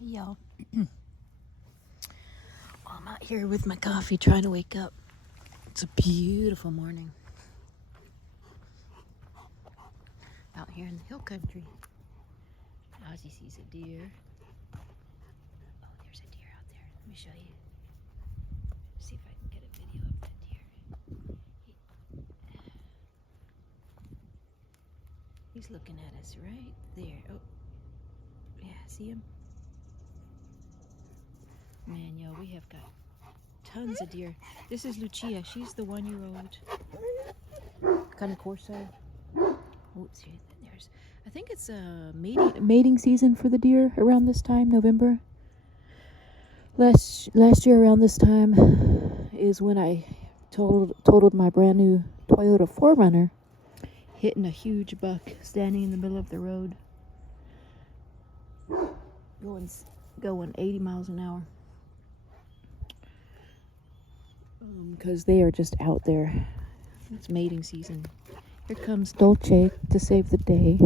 Hey y'all. I'm out here with my coffee trying to wake up. It's a beautiful morning. Out here in the hill country. Ozzy sees a deer. Oh, there's a deer out there. Let me show you. See if I can get a video of that deer. He's looking at us right there. Oh, yeah, see him? Man, yo, we have got tons of deer. This is Lucia. She's the 1-year-old. Cane Corso. Oh, see, there's. I think it's mating season for the deer around this time, November. Last year around this time is when I totaled my brand new Toyota 4Runner, hitting a huge buck standing in the middle of the road, going 80 miles an hour. Because they are just out there. It's mating season. Here comes Dolce to save the day.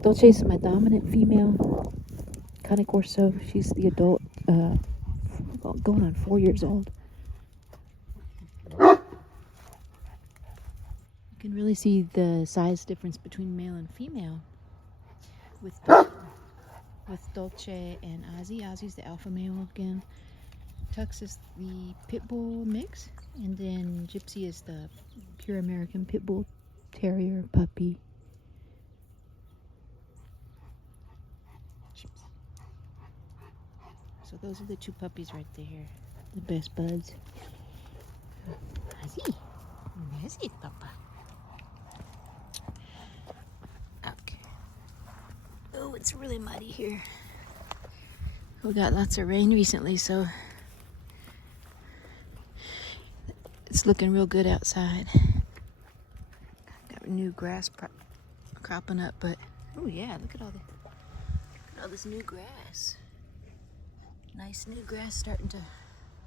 Dolce is my dominant female. Cane Corso, she's the adult, going on 4 years old. You can really see the size difference between male and female with Dolce and Ozzy. Ozzy's the alpha male again. Tux is the pit bull mix, and then Gypsy is the pure American pit bull terrier puppy. So those are the two puppies right there, the best buds. Ozzy, Ozzy, Papa. Okay. Oh, it's really muddy here. We got lots of rain recently, so it's looking real good outside. Got new grass cropping up, but oh yeah, look at all this new grass. Nice new grass starting to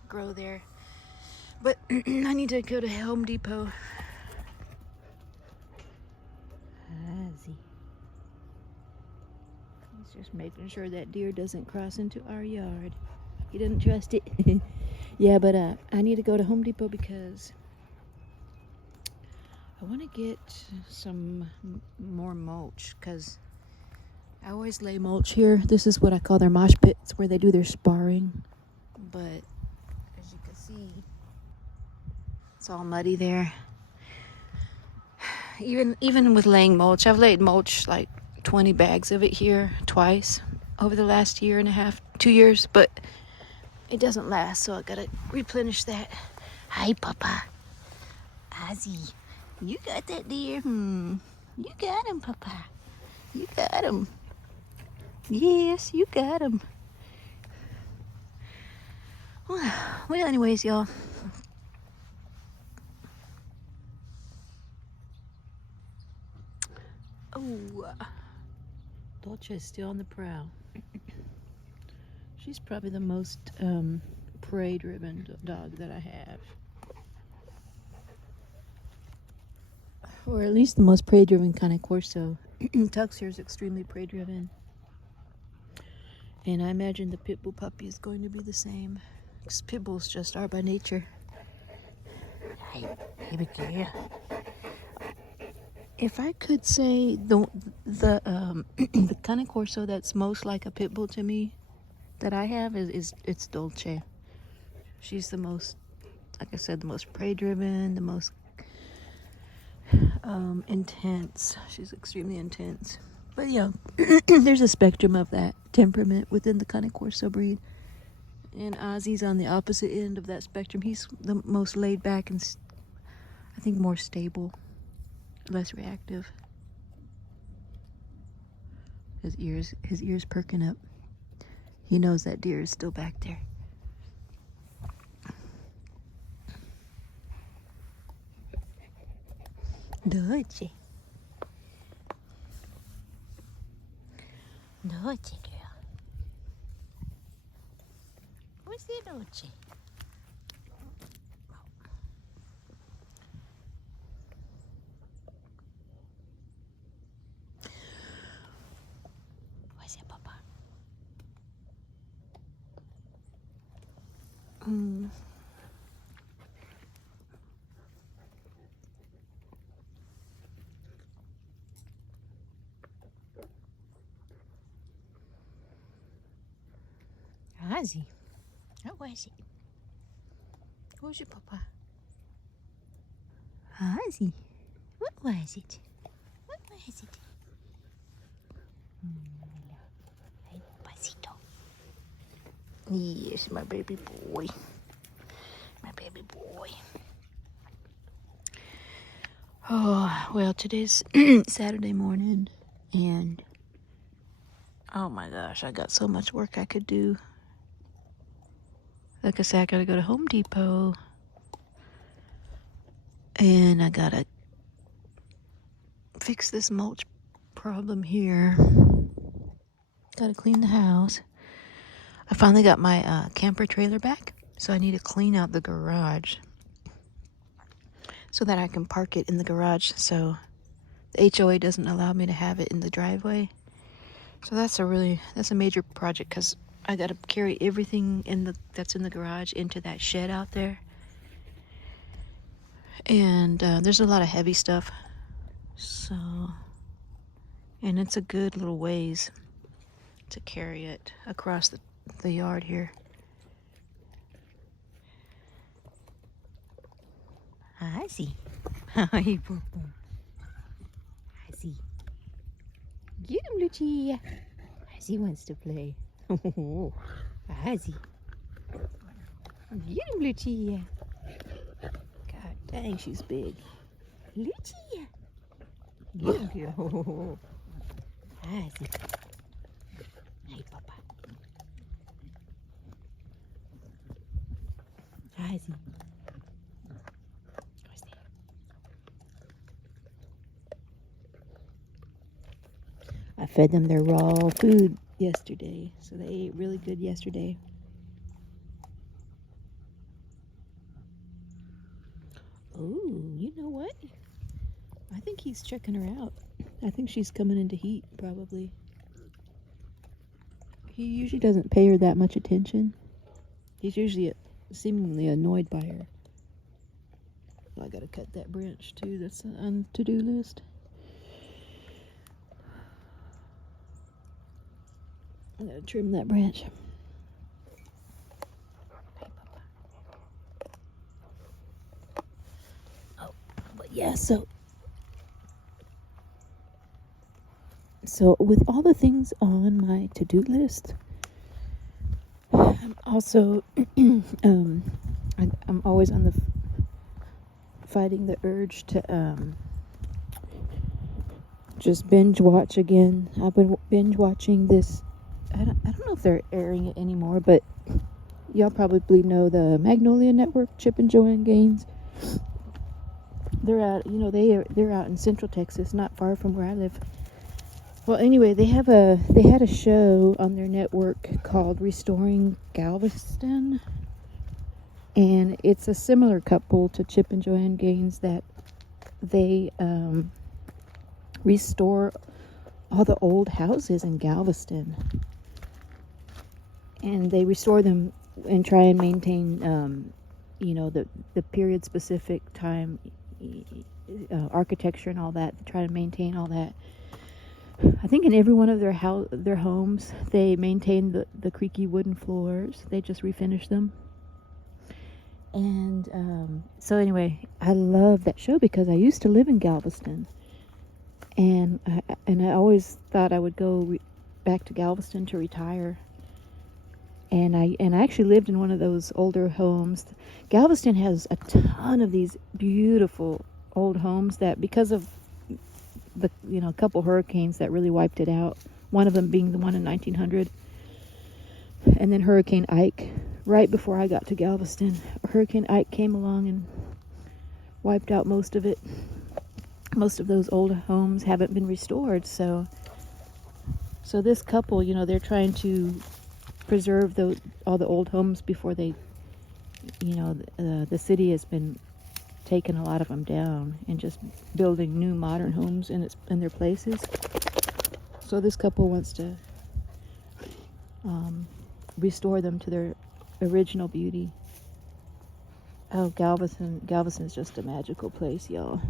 grow there. But I need to go to Home Depot. Ozzy. He's just making sure that deer doesn't cross into our yard. He doesn't trust it. Yeah, but I need to go to Home Depot because I want to get some more mulch, because I always lay mulch here. This is what I call their mosh pit. It's where they do their sparring. But as you can see, it's all muddy there. Even with laying mulch, I've laid mulch like 20 bags of it here twice over the last year and a half, 2 years, but it doesn't last, so I gotta replenish that. Hi, Papa. Ozzy, you got that deer? You got him, Papa. You got him. Yes, you got him. Well, anyways, y'all. Oh, Dolce is still on the prowl. She's probably the most prey-driven dog that I have. Or at least the most prey-driven Cane Corso. Tux here is extremely prey-driven. And I imagine the pit bull puppy is going to be the same. Because pit bulls just are by nature. Hey, big girl. If I could say the the Cane Corso that's most like a pit bull to me that I have is it's Dolce. She's the most, like I said, the most prey-driven, the most intense. She's extremely intense. But yeah, there's a spectrum of that temperament within the Cane Corso breed. And Ozzy's on the opposite end of that spectrum. He's the most laid back and I think more stable, less reactive. His ears perking up. He knows that deer is still back there. Dolce. Dolce, girl. What's the Dolce? What's it, Papa? Mm. Ozzy, what was it? What was it, Papa? Ozzy, what was it? What was it? Hey, Pasito. Yes, my baby boy. My baby boy. Oh, well, today's Saturday morning, and oh my gosh, I got so much work I could do. Like I said, I gotta go to Home Depot, and I gotta fix this mulch problem here. Gotta clean the house. I finally got my camper trailer back, so I need to clean out the garage so that I can park it in the garage, so the HOA doesn't allow me to have it in the driveway. So that's a major project, because I gotta carry everything that's in the garage into that shed out there. And there's a lot of heavy stuff, so, and it's a good little ways to carry it across the yard here. Ozzy. Hi, Papa. Ozzy. Get him, Lucia. Ozzy wants to play. Oh, Ozzy. Get him, Lucia. God dang, she's big. Lucia. Get him here. Oh, Ozzy. Hey, Papa. Ozzy. Where's that? I fed them their raw food yesterday, so they ate really good yesterday. Oh, you know what? I think he's checking her out. I think she's coming into heat, probably. He usually doesn't pay her that much attention. He's usually seemingly annoyed by her. I gotta cut that branch too. That's on the to-do list. I gotta trim that branch. Hey, Papa. Oh, but yeah, so with all the things on my to-do list, I'm also I'm always on the fighting the urge to just binge watch again. I've been binge watching this. I don't know if they're airing it anymore, but y'all probably know the Magnolia Network, Chip and Joan Gaines. They're out, they're out in Central Texas, not far from where I live. Well, anyway, they had a show on their network called Restoring Galveston, and it's a similar couple to Chip and Joanne Gaines, that they restore all the old houses in Galveston, and they restore them and try and maintain the period specific time architecture and all that. They try to maintain all that. I think in every one of their homes, they maintain the creaky wooden floors. They just refinish them. And so anyway, I love that show because I used to live in Galveston, and I always thought I would go back to Galveston to retire. And I actually lived in one of those older homes. Galveston has a ton of these beautiful old homes that, because of a couple hurricanes that really wiped it out. One of them being the one in 1900, and then Hurricane Ike. Right before I got to Galveston, Hurricane Ike came along and wiped out most of it. Most of those old homes haven't been restored. So this couple, they're trying to preserve all the old homes before they, the city has been taking a lot of them down and just building new modern homes in their places. So this couple wants to restore them to their original beauty. Oh, Galveston's just a magical place, y'all.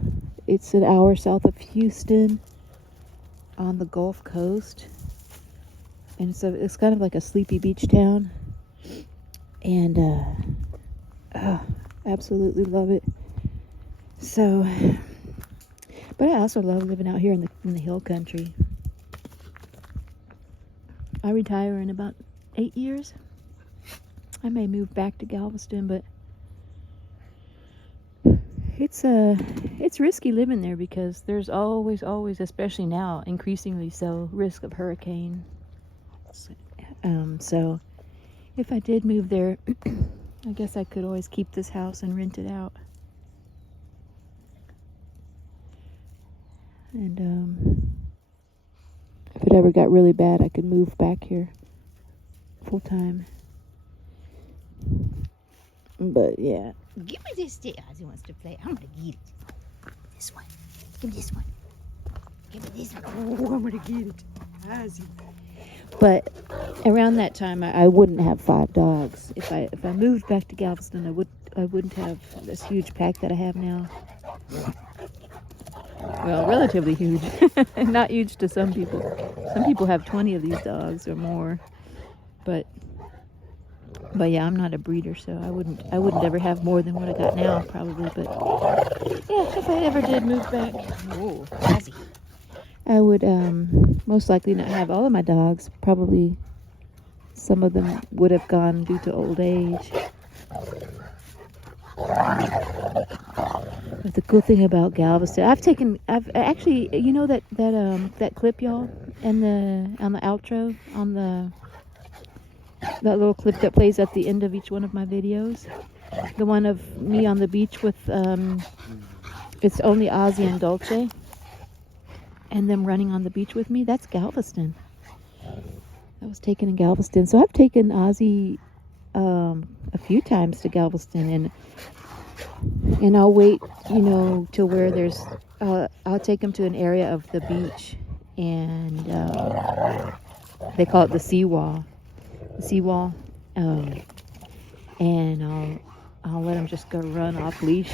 It's an hour south of Houston on the Gulf Coast. And it's kind of like a sleepy beach town. And absolutely love it. So, but I also love living out here in the hill country. I retire in about 8 years. I may move back to Galveston, but it's risky living there because there's always, especially now, increasingly so, risk of hurricane. So if I did move there, I guess I could always keep this house and rent it out. And if it ever got really bad, I could move back here full time. But yeah. Give me this stick. Ozzy wants to play. I'm gonna get it. This one. Give me this one. Give me this one. Oh, I'm gonna get it. Ozzy. But around that time, I wouldn't have 5 dogs. If I moved back to Galveston, I wouldn't have this huge pack that I have now. Well, relatively huge. Not huge to some people. Some people have 20 of these dogs or more. But yeah, I'm not a breeder, so I wouldn't ever have more than what I got now, probably. But yeah, if I ever did move back, whoa, Ozzy, I would most likely not have all of my dogs. Probably some of them would have gone due to old age. But the cool thing about Galveston, I've actually, you know that clip, y'all, on the outro, that little clip that plays at the end of each one of my videos, the one of me on the beach with it's only Ozzy and Dolce, and them running on the beach with me. That's Galveston. That was taken in Galveston. So I've taken Ozzy a few times to Galveston, and I'll wait, till where there's I'll take him to an area of the beach, and they call it the seawall, and I'll let him just go run off leash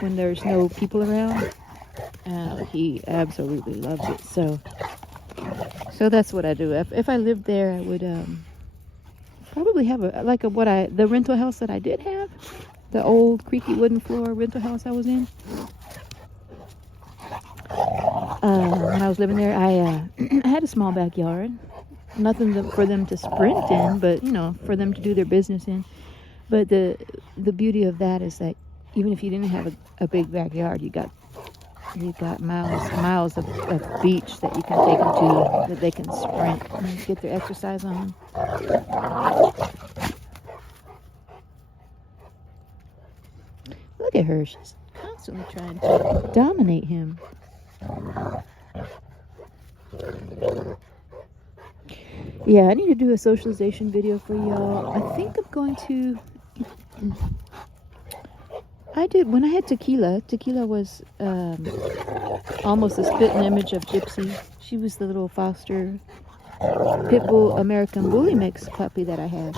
when there's no people around. He absolutely loves it. So that's what I do. If I lived there, I would probably have the rental house that I did have, the old creaky wooden floor rental house I was in. When I was living there, I had a small backyard. Nothing for them to sprint in, but for them to do their business in. But the beauty of that is that even if you didn't have a big backyard, you got miles of beach that you can take them to, that they can sprint and get their exercise on. Look at her. She's constantly trying to dominate him. Yeah, I need to do a socialization video for y'all. I think I'm going to... I did, when I had Tequila was almost a spitting image of Gypsy. She was the little foster pit bull American bully mix puppy that I had.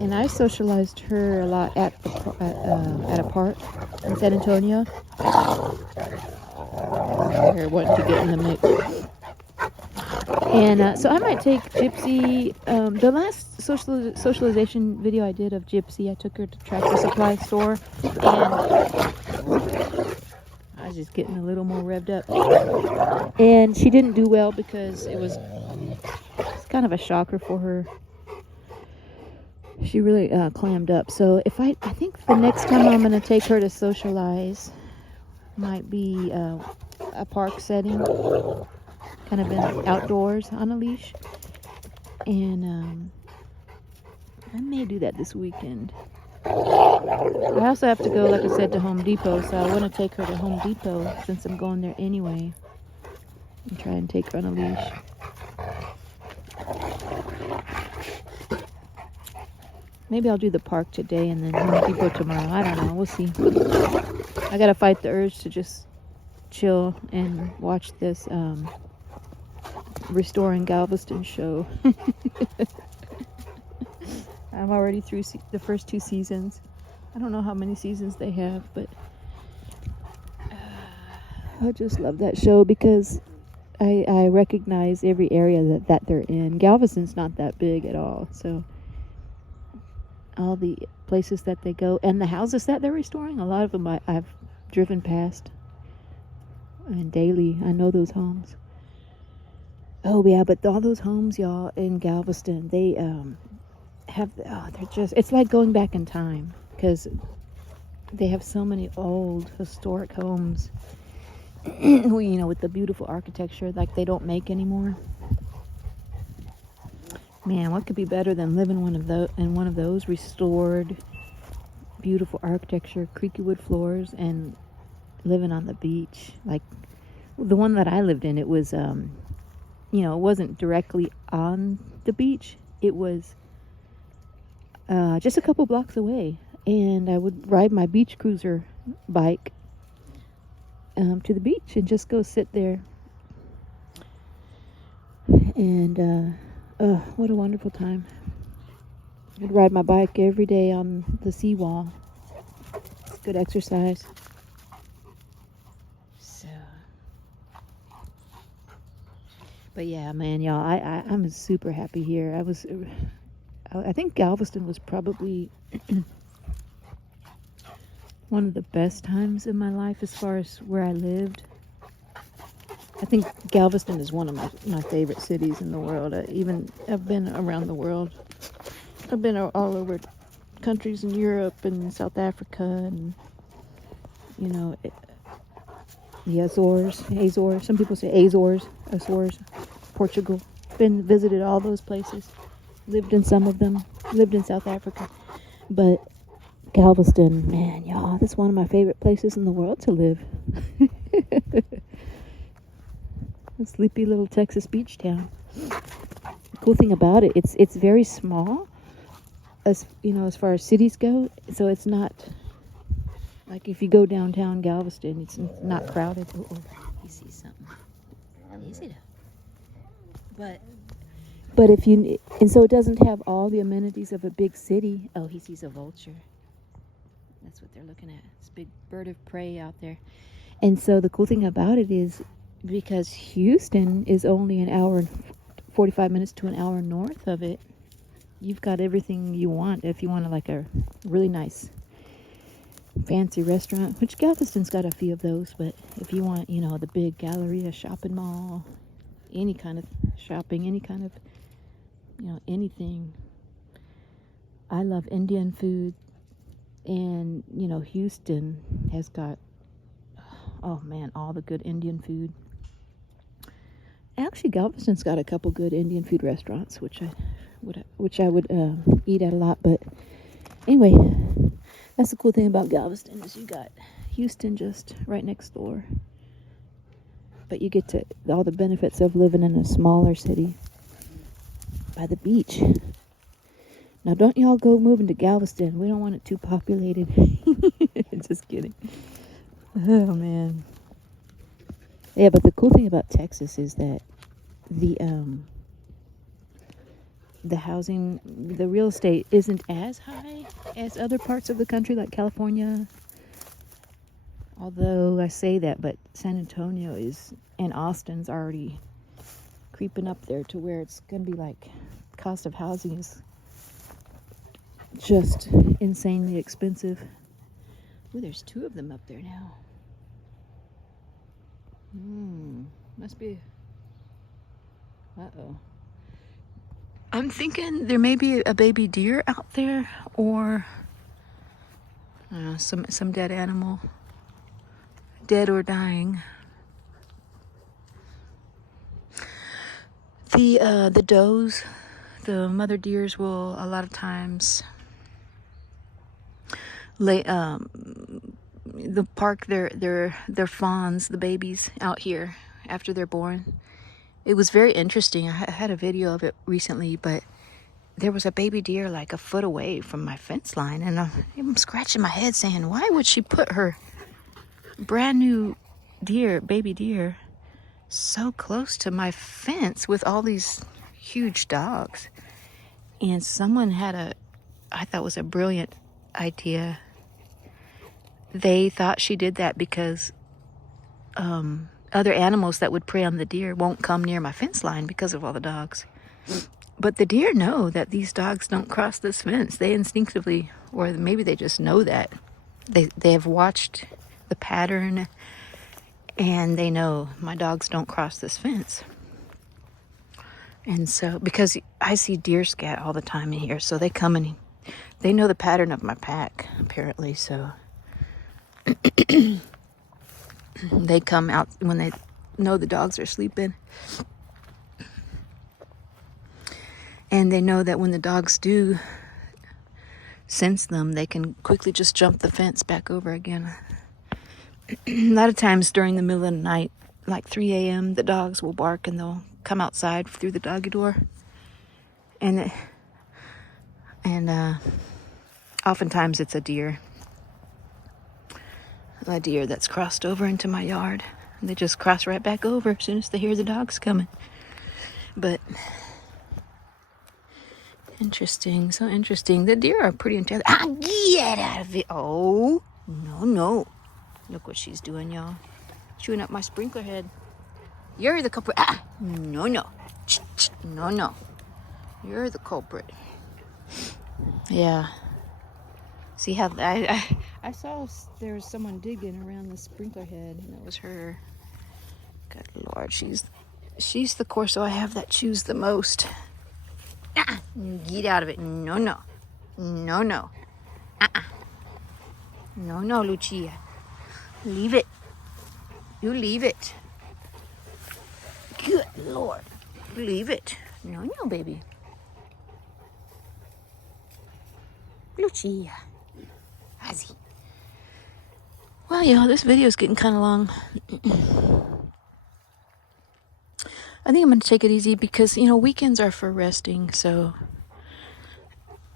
And I socialized her a lot at a park in San Antonio. Her wanting to get in the mix. And so I might take Gypsy. The last socialization video I did of Gypsy, I took her to Tractor Supply store, and I was just getting a little more revved up. And she didn't do well because it's kind of a shocker for her. She really clammed up. So I think the next time I'm going to take her to socialize might be a park setting. Kind of in outdoors on a leash, and I may do that this weekend. I also have to go, like I said, to Home Depot, so I want to take her to Home Depot since I'm going there anyway, and try and take her on a leash. Maybe I'll do the park today and then Home Depot tomorrow. I don't know. We'll see. I gotta fight the urge to just chill and watch this Restoring Galveston show. I'm already through the first 2 seasons. I don't know how many seasons they have, but I just love that show because I recognize every area that they're in. Galveston's not that big at all, so all the places that they go and the houses that they're restoring, a lot of them I've driven past, and daily I know those homes. Oh yeah, but all those homes, y'all, in Galveston, they they're just, it's like going back in time because they have so many old historic homes. With the beautiful architecture like they don't make anymore. Man, what could be better than living in one of those restored, beautiful architecture, creaky wood floors, and living on the beach? Like the one that I lived in, it was, it wasn't directly on the beach. It was just a couple blocks away, and I would ride my beach cruiser bike to the beach and just go sit there. And what a wonderful time. I'd ride my bike every day on the seawall. It's good exercise. So, but yeah, man, y'all, I'm super happy here. I think Galveston was probably one of the best times in my life as far as where I lived. I think Galveston is one of my favorite cities in the world. I've been around the world. I've been all over countries in Europe and South Africa and, the Azores. Some people say Azores, Portugal. Visited all those places. Lived in some of them. Lived in South Africa. But Galveston, man, y'all, that's one of my favorite places in the world to live. A sleepy little Texas beach town. The cool thing about it, it's very small, as far as cities go. So it's not like if you go downtown Galveston, it's not crowded. Oh, he sees something. Is it? But so it doesn't have all the amenities of a big city. Oh, he sees a vulture. That's what they're looking at. This big bird of prey out there. And so the cool thing about it is, because Houston is only an hour and 45 minutes to an hour north of it, you've got everything you want. If you want like a really nice fancy restaurant, which Galveston's got a few of those, but if you want, the big Galleria shopping mall, any kind of shopping, any kind of, anything. I love Indian food, and, Houston has got, oh man, all the good Indian food. Actually, Galveston's got a couple good Indian food restaurants, which I would eat at a lot. But anyway, that's the cool thing about Galveston is you got Houston just right next door, but you get to all the benefits of living in a smaller city by the beach. Now, don't y'all go moving to Galveston. We don't want it too populated. Just kidding. Oh man. Yeah, but the cool thing about Texas is that the housing, the real estate isn't as high as other parts of the country like California. Although I say that, but San Antonio and Austin's already creeping up there to where it's going to be like cost of housing is just insanely expensive. Ooh, there's two of them up there now. Must be. Uh-oh. I'm thinking there may be a baby deer out there, or some dead animal, dead or dying. The does, the mother deers will a lot of times park their fawns, the babies, out here after they're born. It was very interesting. I had a video of it recently, but there was a baby deer like a foot away from my fence line, and I'm scratching my head saying, why would she put her brand new baby deer so close to my fence with all these huge dogs? And someone had I thought was a brilliant idea. they thought she did that because other animals that would prey on the deer won't come near my fence line because of all the dogs. But the deer know that these dogs don't cross this fence. They instinctively, or maybe they just know that. They have watched the pattern, and they know my dogs don't cross this fence. And so, because I see deer scat all the time in here, so they come and they know the pattern of my pack, apparently. So they come out when they know the dogs are sleeping. And they know that when the dogs do sense them, they can quickly just jump the fence back over again. A lot of times during the middle of the night, like 3 a.m., the dogs will bark and they'll come outside through the doggy door. And oftentimes it's a deer that's crossed over into my yard. And they just cross right back over as soon as they hear the dogs coming. But interesting, so interesting. The deer are pretty intelligent. Ah, get out of it. Oh, no. Look what she's doing, y'all. Chewing up my sprinkler head. You're the culprit. Ah, no. No. You're the culprit. Yeah. See how I saw there was someone digging around the sprinkler head, and it was her. Good Lord, she's the Corso I have that chews the most. Ah, get out of it. No. No, Lucia. Leave it. You leave it. Good Lord. Leave it. No, baby. Lucia. Ozzy. Well, y'all, this video is getting kind of long. I think I'm going to take it easy because, weekends are for resting. So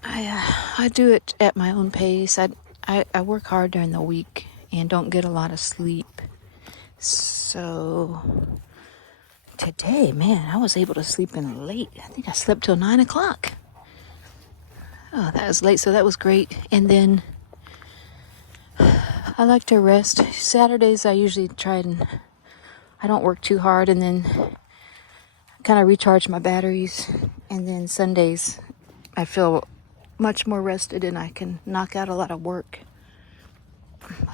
I do it at my own pace. I work hard during the week and don't get a lot of sleep. So today, man, I was able to sleep in late. I think I slept till 9 o'clock. Oh, that was late, so that was great. And then I like to rest. Saturdays, I usually I don't work too hard, and then kind of recharge my batteries. And then Sundays, I feel much more rested and I can knock out a lot of work.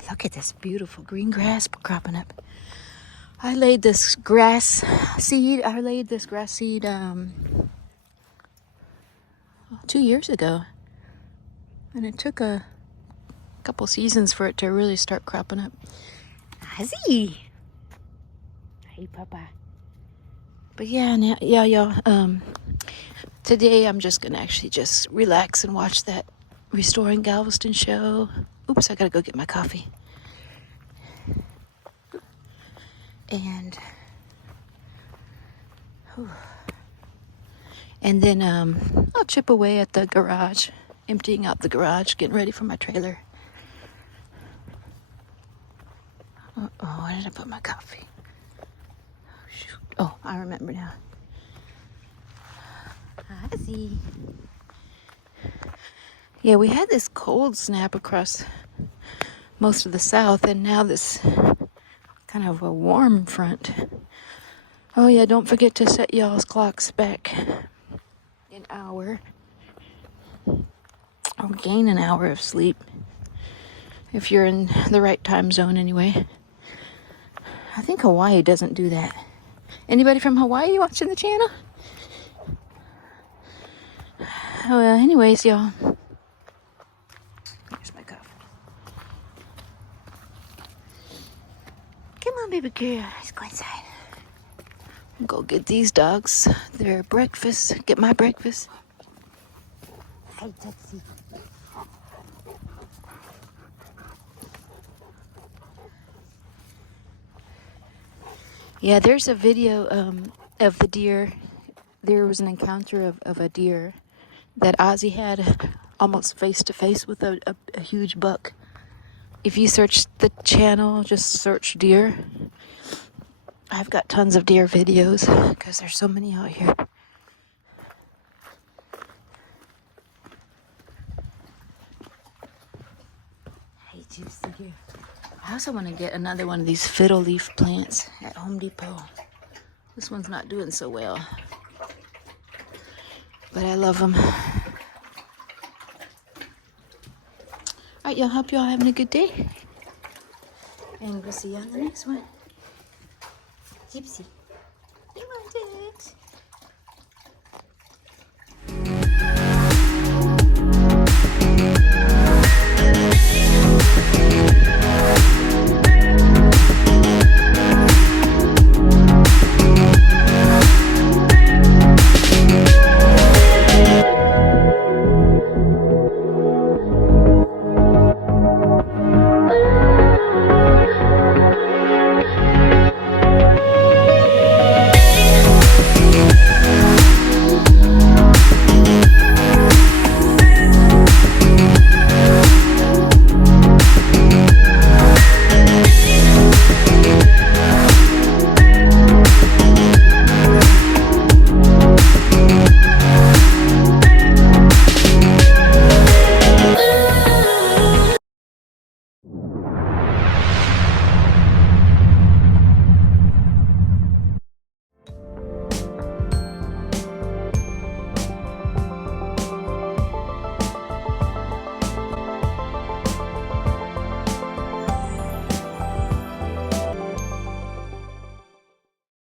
Look at this beautiful green grass cropping up. I laid this grass seed 2 years ago. And it took a couple seasons for it to really start cropping up. Ozzy! Hey, Papa. But y'all. Today I'm just gonna actually just relax and watch that Restoring Galveston show. Oops, I gotta go get my coffee. And then I'll chip away at the garage, emptying out the garage, getting ready for my trailer. Where did I put my coffee? Oh, shoot. Oh, I remember now. Ozzy. Yeah, we had this cold snap across most of the South, and now this kind of a warm front. Oh yeah, don't forget to set y'all's clocks back an hour. Or gain an hour of sleep. If you're in the right time zone anyway. I think Hawaii doesn't do that. Anybody from Hawaii watching the channel? Oh, well, anyways, y'all. Here's my coffee. Come on, baby girl. Let's go inside. Go get these dogs their breakfast. Get my breakfast. Hi, Tootsie. Yeah, there's a video of the deer. There was an encounter of a deer that Ozzy had almost face to face with a huge buck. If you search the channel, just search deer. I've got tons of deer videos because there's so many out here. Hey, Gypsy here. I also want to get another one of these fiddle leaf plants at Home Depot. This one's not doing so well, but I love them. All right, y'all. Hope y'all having a good day, and we'll see you on the next one. Gypsy.